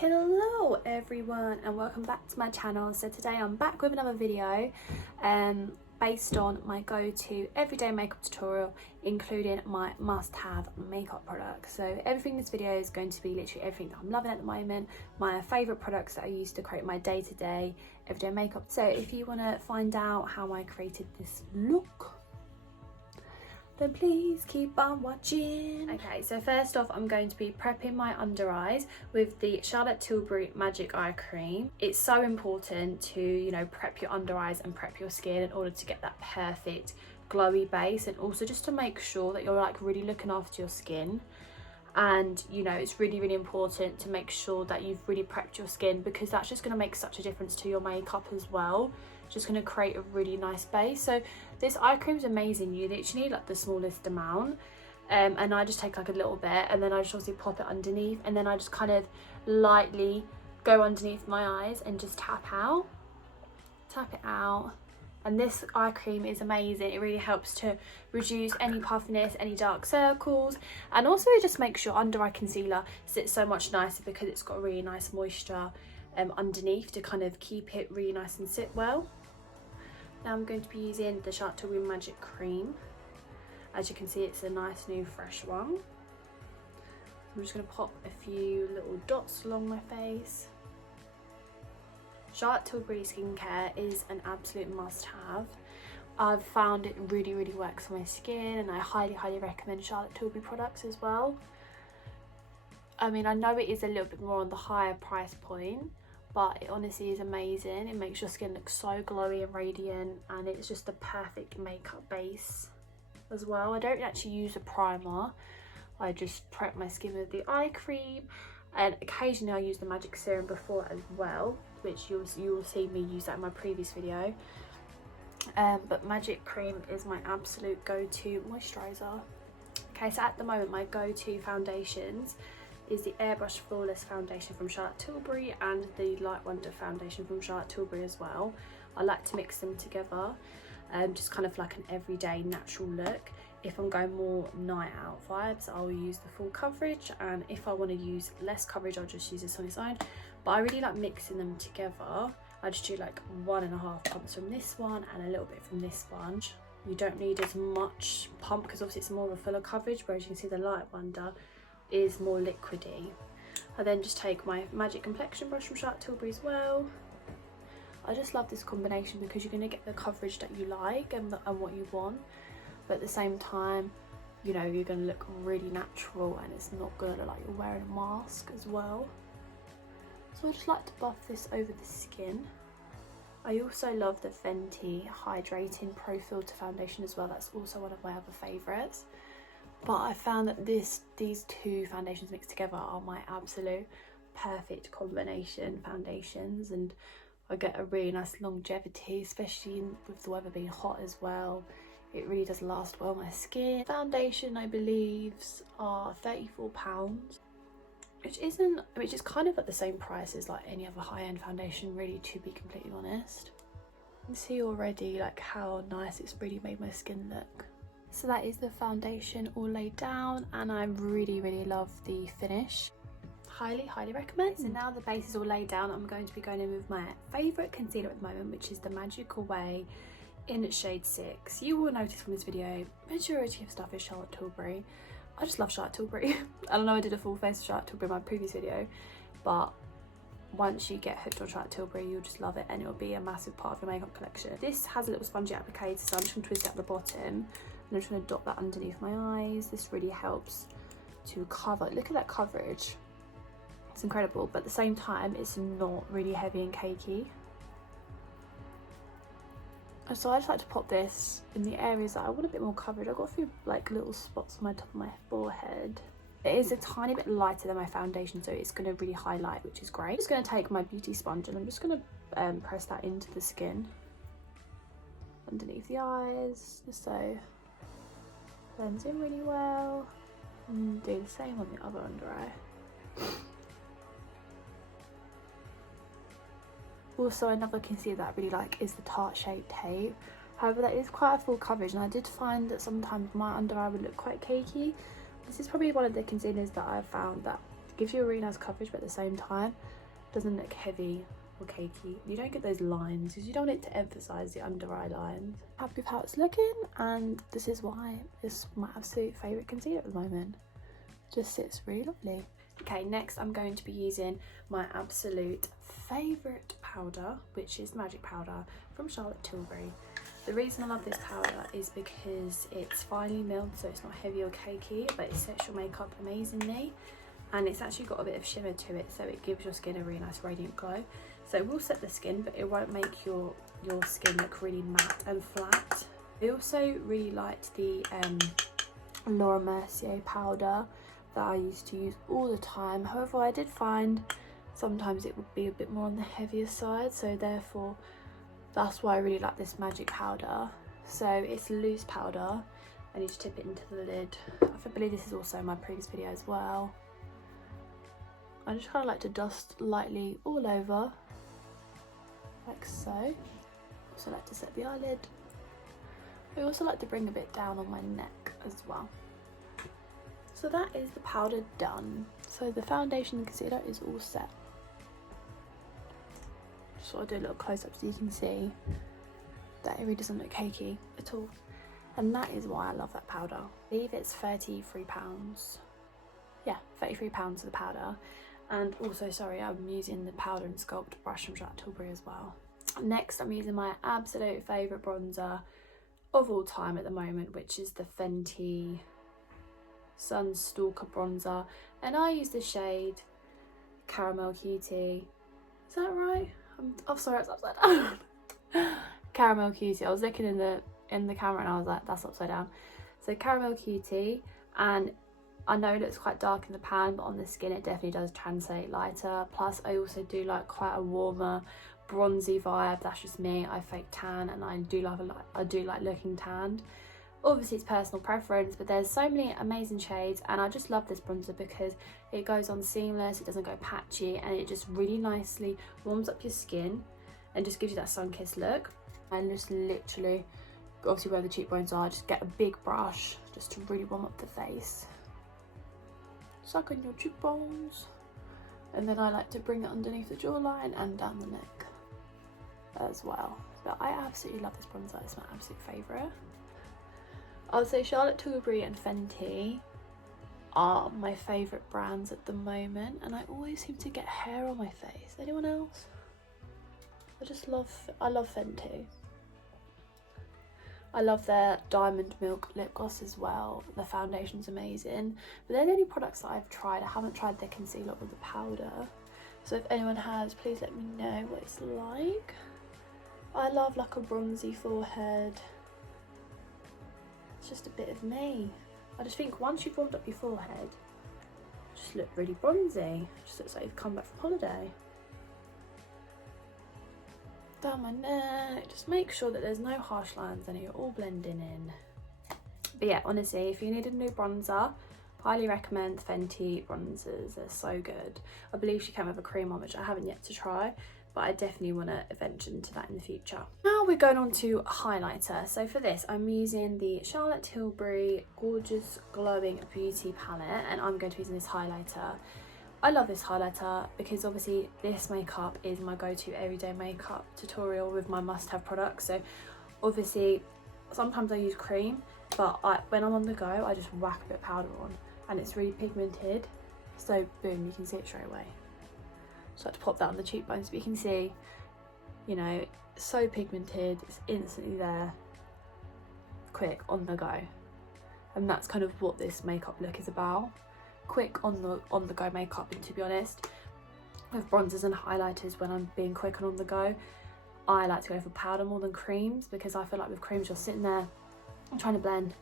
Hello everyone and welcome back to my channel. So today I'm back with another video based on my go-to everyday makeup tutorial, including my must-have makeup products. So everything in this video is going to be literally everything that I'm loving at the moment, my favourite products that I use to create my day-to-day everyday makeup. So if you want to find out how I created this look, then please keep on watching. Okay, so first off, I'm going to be prepping my under eyes with the Charlotte Tilbury Magic Eye Cream. It's so important to, you know, prep your under eyes and prep your skin in order to get that perfect glowy base, and also just to make sure that you're like really looking after your skin. And you know, it's really important to make sure that you've really prepped your skin, because that's just going to make such a difference to your makeup as well. Just going to create a really nice base. So this eye cream is amazing. You literally need like the smallest amount, and I just take like a little bit, and then I just obviously pop it underneath, and then I just kind of lightly go underneath my eyes and just tap it out. And this eye cream is amazing. It really helps to reduce any puffiness, any dark circles, and also it just makes your under eye concealer sit so much nicer because it's got really nice moisture underneath to kind of keep it really nice and sit well. Now I'm going to be using the Charlotte Tilbury Magic Cream. As you can see, it's a nice new fresh one. I'm just going to pop a few little dots along my face. Charlotte Tilbury skincare is an absolute must-have. I've found it really works on my skin, and I highly recommend Charlotte Tilbury products as well. I mean, I know it is a little bit more on the higher price point, but it honestly is amazing. It makes your skin look so glowy and radiant, and it's just the perfect makeup base as well. I don't actually use a primer. I just prep my skin with the eye cream, and occasionally I use the magic serum before as well, which you will see me use that in my previous video. But magic cream is my absolute go-to moisturizer. Okay, so at the moment my go-to foundations is the Airbrush Flawless foundation from Charlotte Tilbury and the Light Wonder foundation from Charlotte Tilbury as well. I like to mix them together, just kind of like an everyday natural look. If I'm going more night out vibes, I'll use the full coverage, and if I want to use less coverage, I'll just use this on its own. But I really like mixing them together. I just do like 1.5 pumps from this one and a little bit from this one. You don't need as much pump because obviously it's more of a fuller coverage, whereas you can see the Light Wonder is more liquidy. I then just take my Magic Complexion brush from Charlotte Tilbury as well. I just love this combination because you're going to get the coverage that you like and what you want, but at the same time, you know, you're going to look really natural, and it's not going to look like you're wearing a mask as well. So I just like to buff this over the skin. I also love the Fenty Hydrating Pro Filter foundation as well. That's also one of my other favourites. But I found that these two foundations mixed together are my absolute perfect combination foundations, and I get a really nice longevity, especially with the weather being hot as well. It really does last well on my skin. Foundation, I believe, are £34, which is kind of at the same price as like any other high-end foundation, really, to be completely honest. You can see already like how nice it's really made my skin look. So that is the foundation all laid down, and I really love the finish. Highly recommend. So now the base is all laid down, I'm going to be going in with my favourite concealer at the moment, which is the Magical Way in shade 6. You will notice from this video, majority of stuff is Charlotte Tilbury. I just love Charlotte Tilbury. I don't know, I did a full face of Charlotte Tilbury in my previous video, but once you get hooked on Charlotte Tilbury, you'll just love it, and it'll be a massive part of your makeup collection. This has a little spongy applicator, so I'm just going to twist it at the bottom, and I'm just going to dot that underneath my eyes. This really helps to cover. Look at that coverage. It's incredible, but at the same time, it's not really heavy and cakey. And so I just like to pop this in the areas that I want a bit more coverage. I've got a few like little spots on my top of my forehead. It is a tiny bit lighter than my foundation, so it's going to really highlight, which is great. I'm just going to take my beauty sponge, and I'm just going to press that into the skin underneath the eyes, just so blends in really well, and do the same on the other under eye. Also, another concealer that I really like is the Tarte Shape Tape. However, that is quite a full coverage, and I did find that sometimes my under eye would look quite cakey. This is probably one of the concealers that I've found that gives you a really nice coverage, but at the same time doesn't look heavy or cakey. You don't get those lines because you don't want it to emphasize the under eye lines. Happy with how it's looking, and this is why it's my absolute favorite concealer at the moment. Just sits really lovely. Okay, next I'm going to be using my absolute favorite powder, which is Magic Powder from Charlotte Tilbury. The reason I love this powder is because it's finely milled, so it's not heavy or cakey, but it sets your makeup amazingly, and it's actually got a bit of shimmer to it, so it gives your skin a really nice radiant glow. So it will set the skin, but it won't make your skin look really matte and flat. I also really liked the Laura Mercier powder that I used to use all the time. However, I did find sometimes it would be a bit more on the heavier side, so therefore that's why I really like this Magic Powder. So it's loose powder. I need to tip it into the lid. I believe this is also in my previous video as well. I just kind of like to dust lightly all over, like so. Also like to set the eyelid. I also like to bring a bit down on my neck as well. So that is the powder done. So the foundation and concealer is all set. Just thought I'd do a little close up so you can see that it really doesn't look cakey at all. And that is why I love that powder. I believe it's £33. Yeah, £33 for the powder. And also, sorry, I'm using the powder and sculpt brush from Charlotte Tilbury as well. Next, I'm using my absolute favourite bronzer of all time at the moment, which is the Fenty Sun Stalkr bronzer, and I use the shade Caramel Cutie. Is that right? I'm sorry, it's upside down. Caramel Cutie. I was looking in the camera and I was like, that's upside down. So Caramel Cutie, and I know it looks quite dark in the pan, but on the skin it definitely does translate lighter. Plus I also do like quite a warmer bronzy vibe. That's just me. I fake tan, and I do like looking tanned. Obviously it's personal preference, but there's so many amazing shades, and I just love this bronzer because it goes on seamless, it doesn't go patchy, and it just really nicely warms up your skin and just gives you that sun-kissed look. And just literally, obviously where the cheekbones are, just get a big brush just to really warm up the face. Suck on your cheekbones, and then I like to bring it underneath the jawline and down the neck as well. But I absolutely love this bronzer, it's my absolute favourite. I would say Charlotte Tilbury and Fenty are my favourite brands at the moment, and I always seem to get hair on my face. Anyone else? I love Fenty. I love their Diamond Milk lip gloss as well. The foundation's amazing. But they're the only products that I've tried. I haven't tried their concealer or the powder. So if anyone has, please let me know what it's like. I love like a bronzy forehead. It's just a bit of me. I just think once you've warmed up your forehead, you just look really bronzy. It just looks like you've come back from holiday. Down my neck, just make sure that there's no harsh lines and you're all blending in. But yeah, honestly, if you need a new bronzer, highly recommend Fenty bronzers. They're so good. I believe she came with a cream on, which I haven't yet to try, but I definitely want to venture into that in the future. Now we're going on to highlighter. So for this, I'm using the Charlotte Tilbury Gorgeous Glowing Beauty Palette, and I'm going to be using this highlighter. I love this highlighter because obviously this makeup is my go-to everyday makeup tutorial with my must-have products. So obviously sometimes I use cream, but when I'm on the go, I just whack a bit of powder on, and it's really pigmented. So boom, you can see it straight away. So I had to pop that on the cheekbones, but you can see, you know, it's so pigmented, it's instantly there, quick, on the go. And that's kind of what this makeup look is about. Quick on the go makeup. And to be honest, with bronzers and highlighters, when I'm being quick and on the go, I like to go for powder more than creams, because I feel like with creams you're sitting there trying to blend.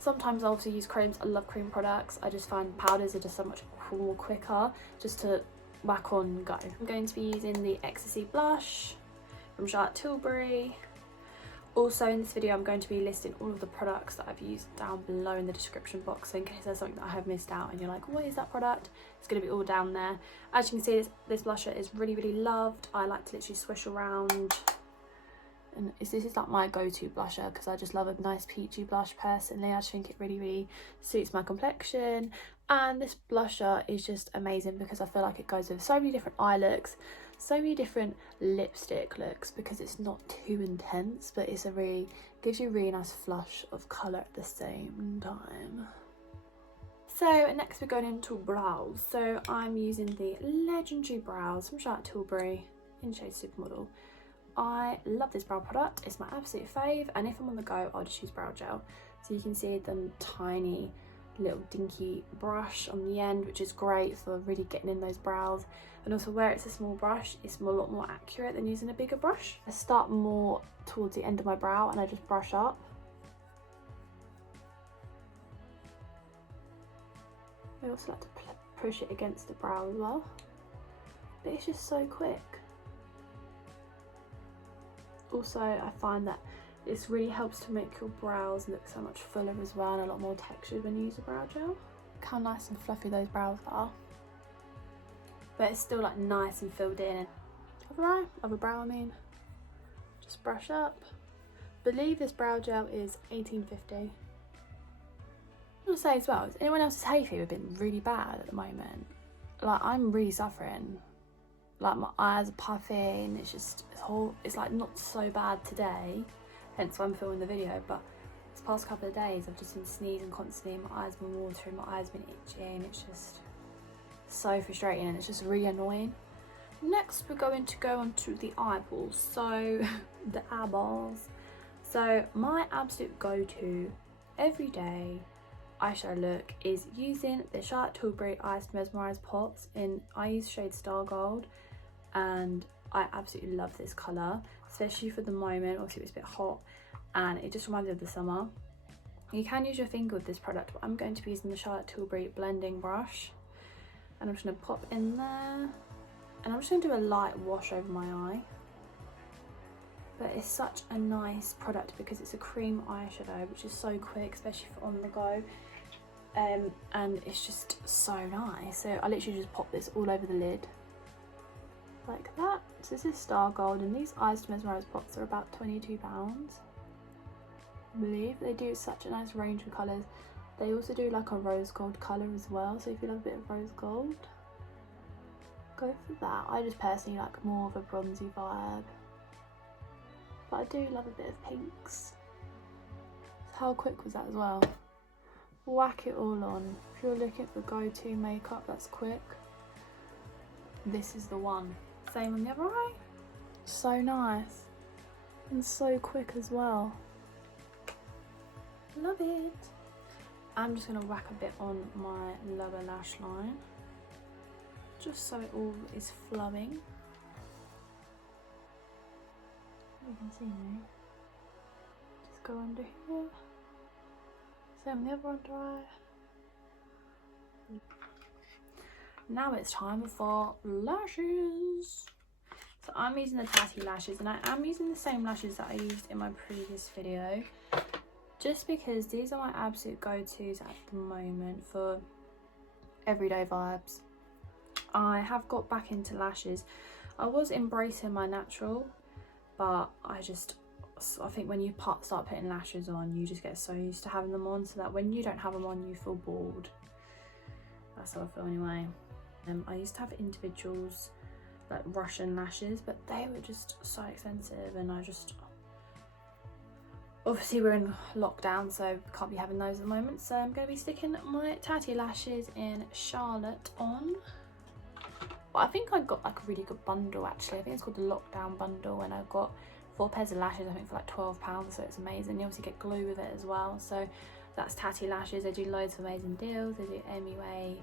Sometimes I also use creams. I love cream products. I just find powders are just so much more quicker just to whack on and go. I'm going to be using the Ecstasy blush from Charlotte Tilbury. Also in this video I'm going to be listing all of the products that I've used down below in the description box, so in case there's something that I have missed out and you're like, what is that product? It's going to be all down there. As you can see, this blusher is really, really loved. I like to literally swish around, and this is like my go-to blusher because I just love a nice peachy blush personally. I just think it really, really suits my complexion. And this blusher is just amazing because I feel like it goes with so many different eye looks, so many different lipstick looks, because it's not too intense, but it's gives you a really nice flush of colour at the same time. So next we're going into brows. So I'm using the legendary brows from Charlotte Tilbury in shade Supermodel. I love this brow product, it's my absolute fave, and if I'm on the go I'll just use brow gel. So you can see the tiny little dinky brush on the end, which is great for really getting in those brows, and also where it's a small brush it's a lot more accurate than using a bigger brush. I start more towards the end of my brow and I just brush up. I also like to push it against the brow as well, but it's just so quick. Also I find that this really helps to make your brows look so much fuller as well, and a lot more textured when you use a brow gel. Look how nice and fluffy those brows are. But it's still like nice and filled in. Other brow I mean. Just brush up. I believe this brow gel is $18.50. I want to say as well, is anyone else's hay fever been really bad at the moment? Like I'm really suffering. Like my eyes are puffing, it's like not so bad today. Hence why I'm filming the video, but this past couple of days I've just been sneezing constantly, my eyes been watering, my eyes been itching, it's just so frustrating and it's just really annoying. Next we're going to go on to the eyeballs, so the eyeballs. So my absolute go-to everyday eyeshadow look is using the Charlotte Tilbury Iced Mesmerise Pops I use shade Star Gold, and I absolutely love this colour, especially for the moment. Obviously it's a bit hot and it just reminds me of the summer. You can use your finger with this product, but I'm going to be using the Charlotte Tilbury blending brush, and I'm just going to pop in there, and I'm just going to do a light wash over my eye. But it's such a nice product because it's a cream eyeshadow, which is so quick, especially for on the go, and it's just so nice. So I literally just pop this all over the lid like that. So this is Star Gold, and these Iced Mesmerise Pops are about £22, I believe. They do such a nice range of colours. They also do like a rose gold colour as well, so if you love a bit of rose gold, go for that. I just personally like more of a bronzy vibe, but I do love a bit of pinks. So how quick was that as well? Whack it all on. If you're looking for go-to makeup that's quick, this is the one. Same on the other eye. So nice and so quick as well. Love it. I'm just going to whack a bit on my lower lash line just so it all is flowing. You can see me. Just go under here. Same on the other under eye. Now it's time for lashes. So I'm using the Tatty lashes, and I am using the same lashes that I used in my previous video, just because these are my absolute go-tos at the moment for everyday vibes. I have got back into lashes. I was embracing my natural, but I think when you start putting lashes on, you just get so used to having them on, so that when you don't have them on you feel bored. That's how I feel anyway. I used to have individuals like Russian lashes, but they were just so expensive, and obviously we're in lockdown, so can't be having those at the moment. So I'm going to be sticking my Tatty lashes in Charlotte on. But I think I got like a really good bundle actually. I think it's called the lockdown bundle, and I got 4 pairs of lashes, I think for like £12, so it's amazing. You obviously get glue with it as well. So that's Tatty lashes. They do loads of amazing deals. They do MUA.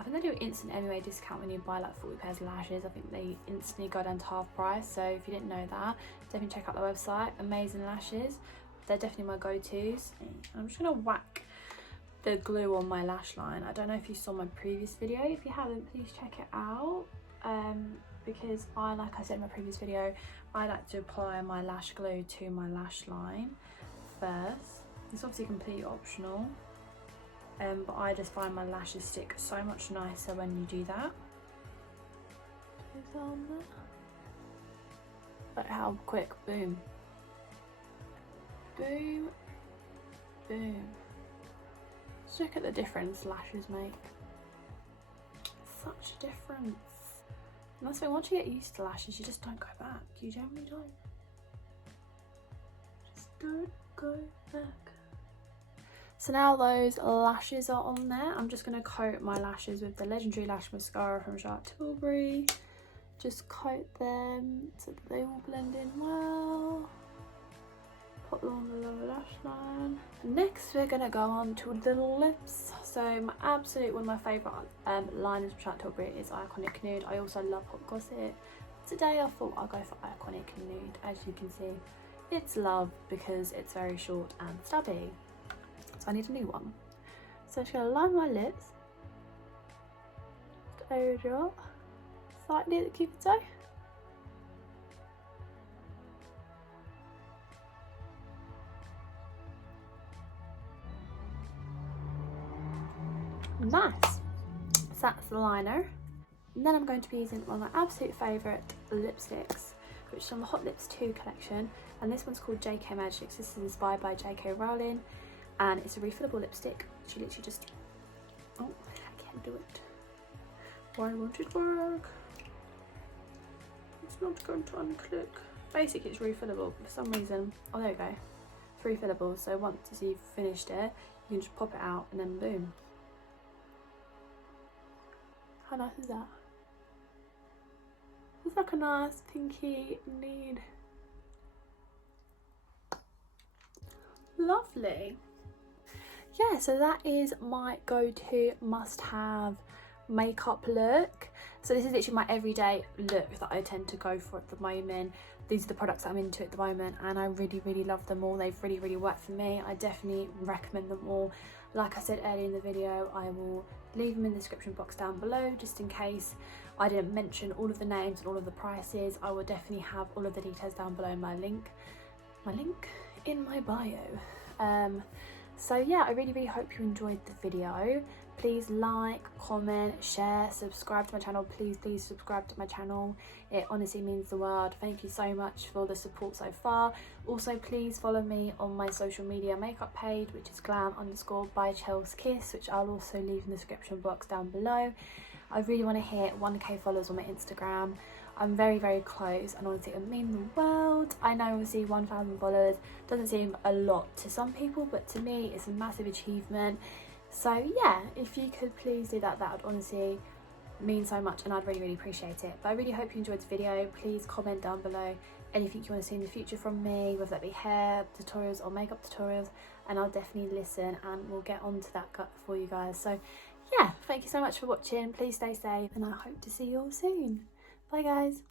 I think they do instant MUA discount when you buy like 40 pairs of lashes. I think they instantly go down to half price. So if you didn't know that, definitely check out the website. Amazing lashes. They're definitely my go-tos. I'm just gonna whack the glue on my lash line. I don't know if you saw my previous video. If you haven't, please check it out. Because like I said in my previous video, I like to apply my lash glue to my lash line first. It's obviously completely optional. But I just find my lashes stick so much nicer when you do that. Like how quick, boom, boom, boom. Just look at the difference lashes make. Such a difference. And that's why once you get used to lashes, you just don't go back. You generally don't. Just don't go back. So now those lashes are on there, I'm just going to coat my lashes with the Legendary Lash Mascara from Charlotte Tilbury. Just coat them so that they all blend in well. Put them on the lower lash line. Next we're going to go on to the lips. So my absolute, one of my favourite liners from Charlotte Tilbury is Iconic Nude. I also love Hot Gossip. Today I thought I'll go for Iconic Nude. As you can see, it's love because it's very short and stubby. So I need a new one. So I'm just going to line my lips. Just overdrop. Slightly at the cupid's eye. Nice. So that's the liner. And then I'm going to be using one of my absolute favourite lipsticks, which is from the Hot Lips 2 collection. And this one's called JK Magics. This is inspired by JK Rowling. And it's a refillable lipstick. She literally just... Oh, I can't do it. Why won't it work? It's not going to unclick. Basically, it's refillable. For some reason... Oh, there we go. It's refillable. So once you've finished it, you can just pop it out and then boom. How nice is that? It's like a nice pinky nude. Lovely. Yeah, so that is my go-to must-have makeup look. So this is literally my everyday look that I tend to go for at the moment. These are the products that I'm into at the moment, and I really love them all. They've really worked for me. I definitely recommend them all. Like I said earlier in the video, I will leave them in the description box down below just in case I didn't mention all of the names and all of the prices. I will definitely have all of the details down below in my link in my bio. So yeah, I really hope you enjoyed the video. Please like, comment, share, subscribe to my channel. Please subscribe to my channel. It honestly means the world. Thank you so much for the support so far. Also, please follow me on my social media makeup page, which is glam_by_Chelsea, which I'll also leave in the description box down below. I really want to hit 1k followers on my Instagram. I'm very close, and honestly it would mean the world. I know obviously 1,000 followers doesn't seem a lot to some people, but to me it's a massive achievement. So yeah, if you could please do that, that would honestly mean so much, and I'd really appreciate it. But I really hope you enjoyed the video. Please comment down below anything you want to see in the future from me, whether that be hair tutorials or makeup tutorials, and I'll definitely listen and we'll get on to that for you guys. So yeah, thank you so much for watching. Please stay safe, and I hope to see you all soon. Bye guys.